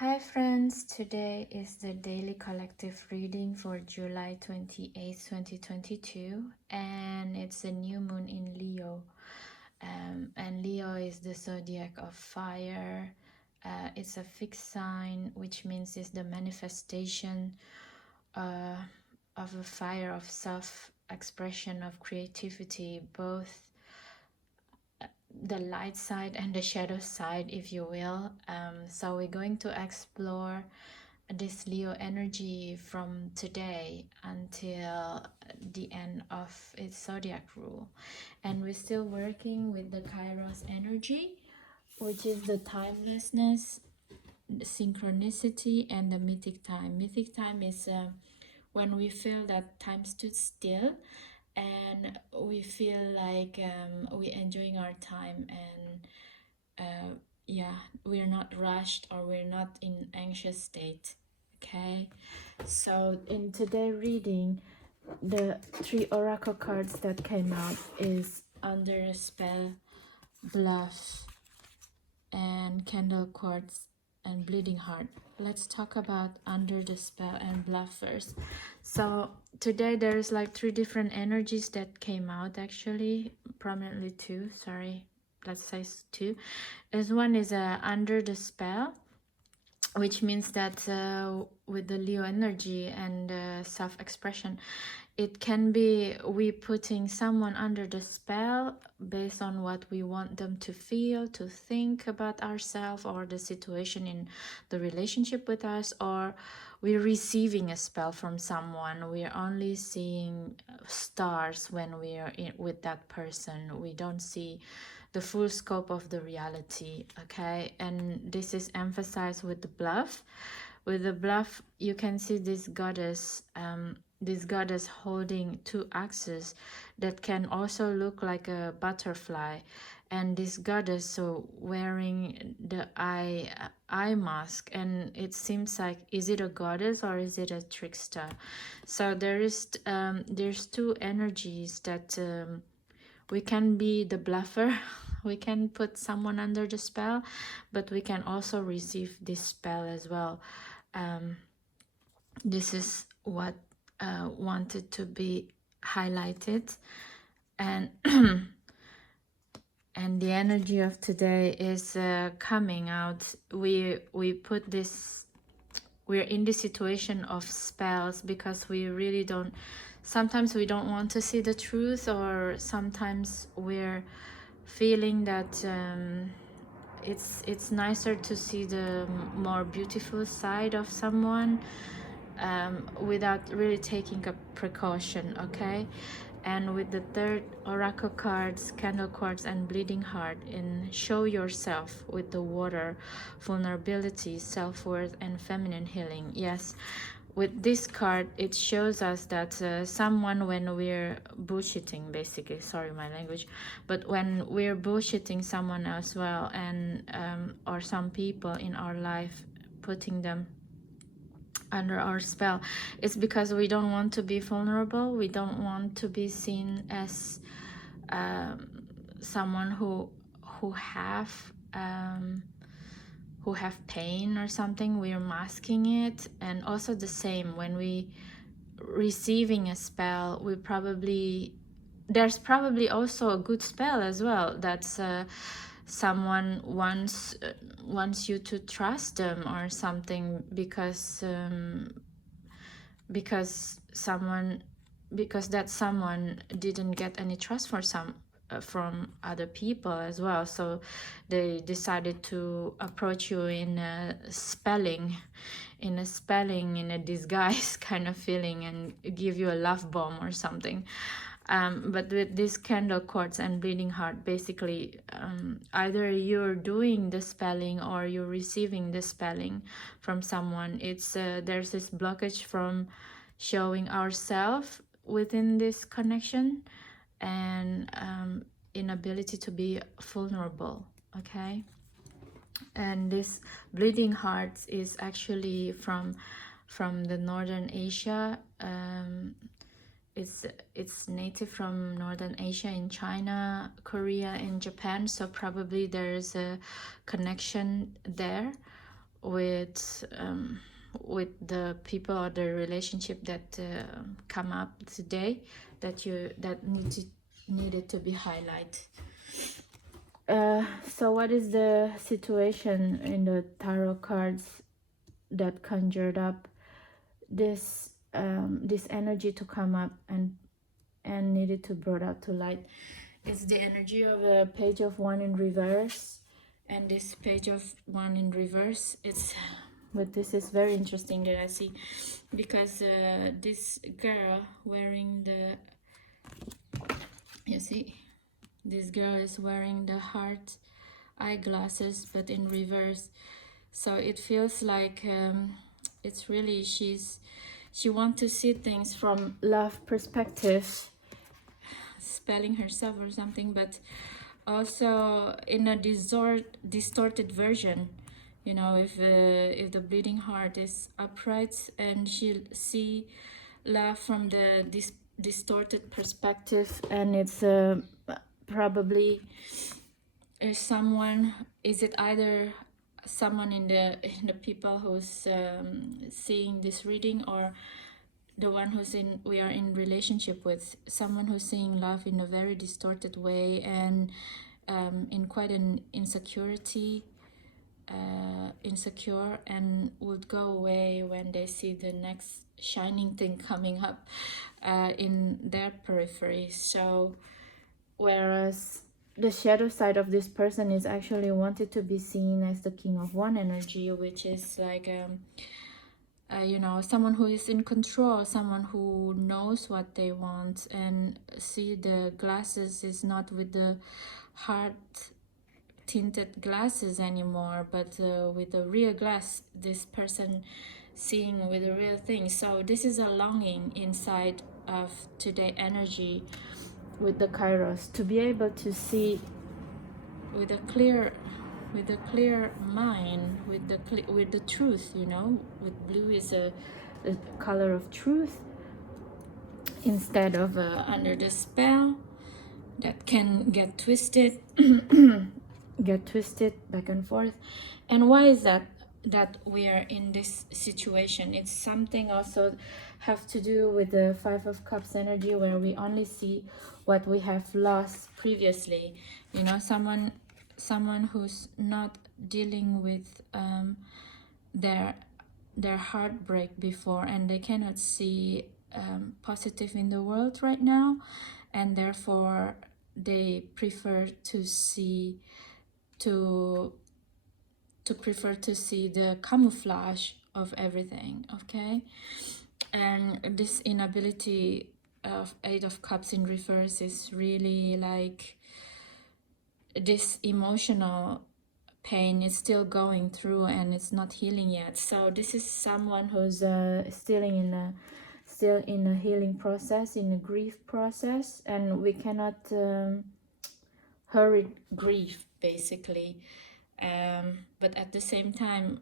Hi friends, today is the daily collective reading for July 28th, 2022, and it's a new moon in Leo. And Leo is the zodiac of fire. It's a fixed sign, which means it's the manifestation uh, of a fire of self-expression, of creativity, both the light side and the shadow side, if you will. So we're going to explore this Leo energy from today until the end of its zodiac rule. And we're still working with the Kairos energy, which is the timelessness, the synchronicity, and the mythic time. Mythic time is when we feel that time stood still and we feel like we're enjoying our time, and yeah, we're not rushed or we're not in anxious state. Okay, so in today reading, the three oracle cards that came out is Under a Spell, Bluff, and Candle Quartz, and Bleeding Heart. Let's talk about Under the Spell and Bluff first. So today there's like three different energies that came out, actually prominently two, sorry, let's say two. As one is Under the Spell, which means that with the Leo energy and self-expression, it can be we putting someone under the spell based on what we want them to feel, to think about ourselves or the situation in the relationship with us, or we're receiving a spell from someone. We're only seeing stars when we are with that person. We don't see the full scope of the reality. Okay, and this is emphasized with the Bluff. With the Bluff, you can see this goddess holding two axes that can also look like a butterfly, and this goddess so wearing the eye mask, and it seems like, is it a goddess or is it a trickster? So there's two energies that we can be the bluffer. We can put someone under the spell, but we can also receive this spell as well. This is what wanted to be highlighted. And and the energy of today is coming out. We put this, we're in this situation of spells because we really don't, sometimes we don't want to see the truth, or sometimes we're feeling that it's nicer to see the more beautiful side of someone without really taking a precaution. Okay, and with the third oracle cards, Candle Quartz and Bleeding Heart, in Show Yourself with the water, vulnerability, self-worth, and feminine healing. Yes, with this card it shows us that someone, when we're bullshitting, basically, sorry my language, but when we're bullshitting someone as well, and or some people in our life, putting them under our spell, it's because we don't want to be vulnerable. We don't want to be seen as someone who have um, who have pain or something. We're masking it. And also the same when we receiving a spell, we probably, there's probably also a good spell as well. That's someone wants you to trust them or something, because someone, because that someone didn't get any trust for some from other people as well, so they decided to approach you in a spelling, in a disguise kind of feeling, and give you a love bomb or something. But with this Candle Quartz and Bleeding Heart, basically either you're doing the spelling or you're receiving the spelling from someone. It's there's this blockage from showing ourselves within this connection, and inability to be vulnerable. Okay, and this Bleeding Hearts is actually from the Northern Asia. It's native from Northern Asia, in China, Korea, and Japan, so probably there's a connection there with the people or the relationship that come up today that needed to be highlighted. So what is the situation in the tarot cards that conjured up this this energy to come up and needed to brought out to light? It's the energy of a page of one in reverse, and this page of one in reverse, but this is very interesting that I see, because this girl wearing you see, this girl is wearing the heart eyeglasses, but in reverse. So it feels like it's really she wants to see things from love perspective, spelling herself or something, but also in a distorted version. You know, if the bleeding heart is upright, and she'll see love from the distorted perspective, and it's probably someone. Is it either someone in the people who's seeing this reading, or the one we are in relationship with, someone who's seeing love in a very distorted way, and in quite an insecure, and would go away when they see the next shining thing coming up in their periphery. So whereas the shadow side of this person is actually wanted to be seen as the King of One energy, which is like you know, someone who is in control, someone who knows what they want, and see the glasses is not with the heart tinted glasses anymore, but with a real glass, this person seeing with the real thing. So this is a longing inside of today energy with the Kairos, to be able to see with a clear mind, with the truth, you know. With blue is the color of truth, instead of under the spell that can get twisted back and forth. And why is that we are in this situation? It's something also have to do with the Five of Cups energy, where we only see what we have lost previously. You know, someone who's not dealing with their heartbreak before, and they cannot see positive in the world right now, and therefore they prefer to see the camouflage of everything. Okay, and this inability of Eight of Cups in reverse is really like this emotional pain is still going through, and it's not healing yet. So this is someone who's still in a healing process, in a grief process, and we cannot hurry grief, basically. But at the same time,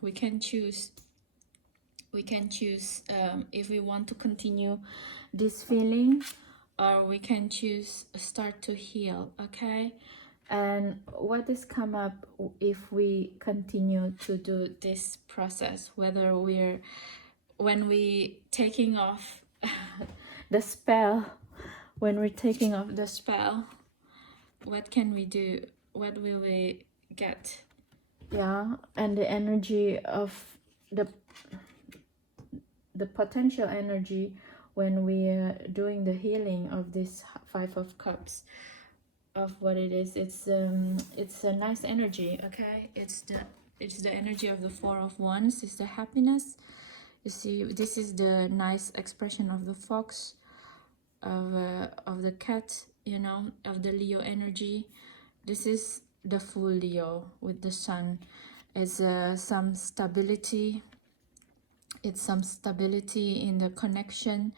we can choose if we want to continue this feeling, or we can choose start to heal. Okay, and what has come up if we continue to do this process, whether when we taking off the spell, what can we do? What will we get? Yeah, and the energy of the potential energy when we are doing the healing of this Five of Cups, of what it is. It's a nice energy. Okay, it's the energy of the Four of Wands. It's the happiness. You see, this is the nice expression of the fox, of the cat, you know, of the Leo energy. This is the full Leo with the sun. It's some stability. It's some stability in the connection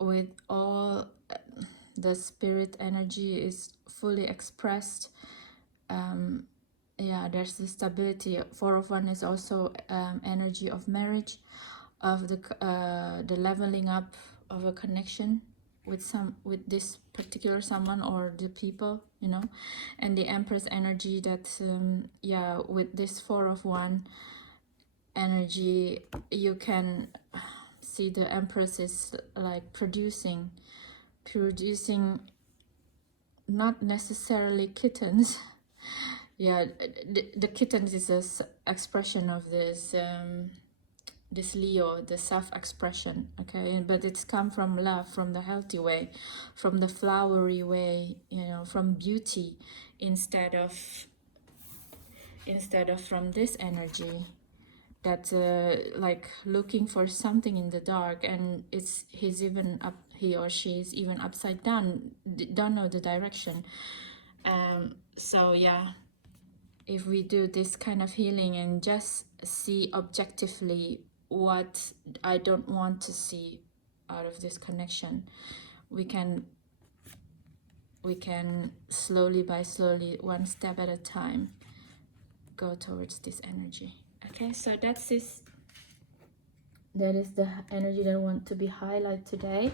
with all. The spirit energy is fully expressed. Yeah, there's the stability. Four of Wands is also energy of marriage, of the leveling up of a connection with this particular someone or the people, you know. And the Empress energy, that yeah, with this Four of Wands, energy, you can see the Empress is like producing not necessarily kittens. Yeah, the kittens is a expression of this this Leo, the self-expression, okay? But it's come from love, from the healthy way, from the flowery way, you know, from beauty, instead of from this energy that like looking for something in the dark, and he's even up, he or she is even upside down, don't know the direction. So yeah, if we do this kind of healing and just see objectively what I don't want to see out of this connection, we can slowly by slowly, one step at a time, go towards this energy. Okay, so that is the energy that I want to be highlighted today.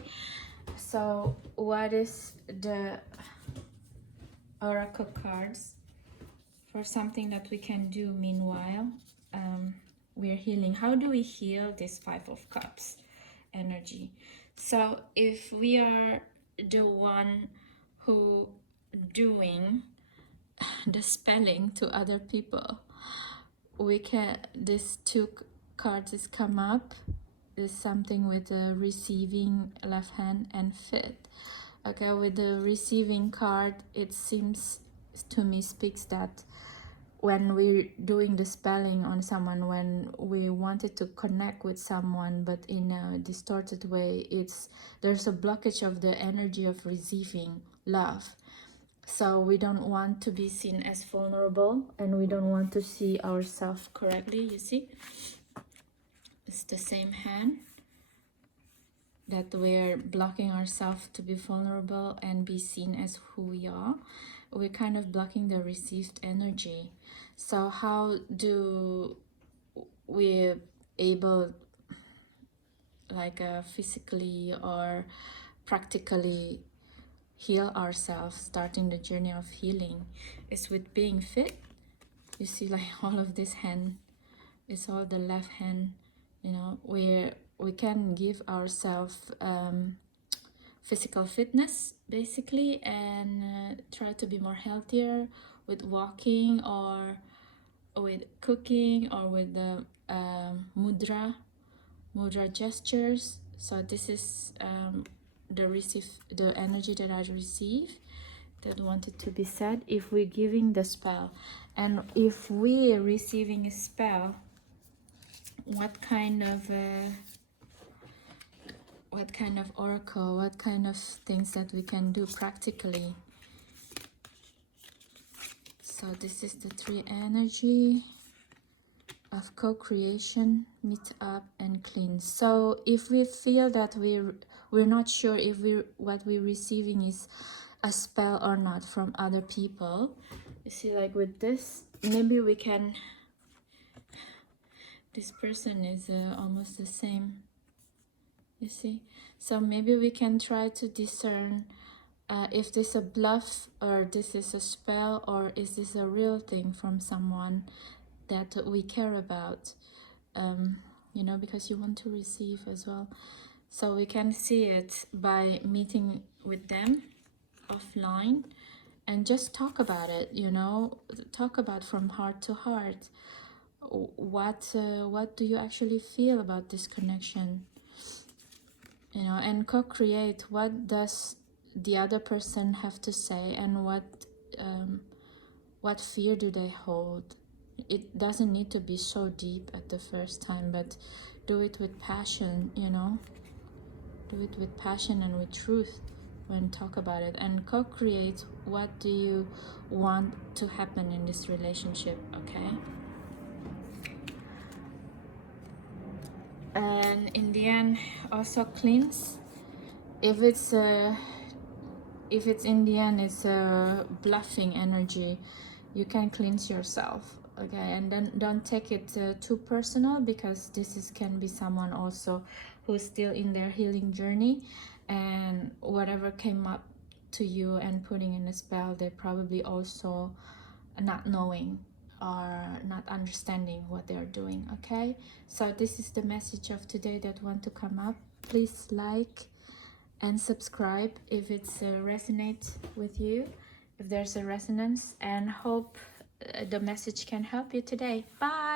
So what is the oracle cards for something that we can do meanwhile we're healing? How do we heal this Five of Cups energy? So if we are the one who doing the spelling to other people, we can, these two cards is come up, is something with the receiving left hand and fifth. Okay, with the receiving card, it seems to me speaks that when we're doing the spelling on someone, when we wanted to connect with someone but in a distorted way, there's a blockage of the energy of receiving love. So we don't want to be seen as vulnerable, and we don't want to see ourselves correctly. You see, it's the same hand that we're blocking ourselves to be vulnerable and be seen as who we are. We're kind of blocking the received energy. So how do we able, like physically or practically, heal ourselves, starting the journey of healing? Is with being fit. You see, like all of this hand, it's all the left hand, you know, where we can give ourselves physical fitness basically, and try to be more healthier with walking or with cooking or with the mudra gestures. So this is the energy that I receive, that wanted to be said. If we're giving the spell, and if we are receiving a spell, what kind of oracle, what kind of things that we can do practically? So this is the three energy of co-creation, meet up and cleanse. So if we feel that we're not sure if what we're receiving is a spell or not from other people, you see, like with this, maybe we can, this person is almost the same, you see. So maybe we can try to discern if this is a bluff, or this is a spell, or is this a real thing from someone that we care about, you know, because you want to receive as well. So we can see it by meeting with them offline and just talk about it, you know, talk about from heart to heart. What do you actually feel about this connection, you know, and co-create. What does the other person have to say, and what fear do they hold? It doesn't need to be so deep at the first time, but do it with passion, you know, do it with passion and with truth when talk about it, and co-create. What do you want to happen in this relationship? Okay. And in the end, also cleanse. If it's in the end it's a bluffing energy, you can cleanse yourself, okay? And then don't take it too personal, because this can be someone also who's still in their healing journey, and whatever came up to you and putting in a spell, they probably also not knowing are not understanding what they're doing. Okay, so this is the message of today that want to come up. Please like and subscribe if it's resonates with you, if there's a resonance, and hope the message can help you today. Bye.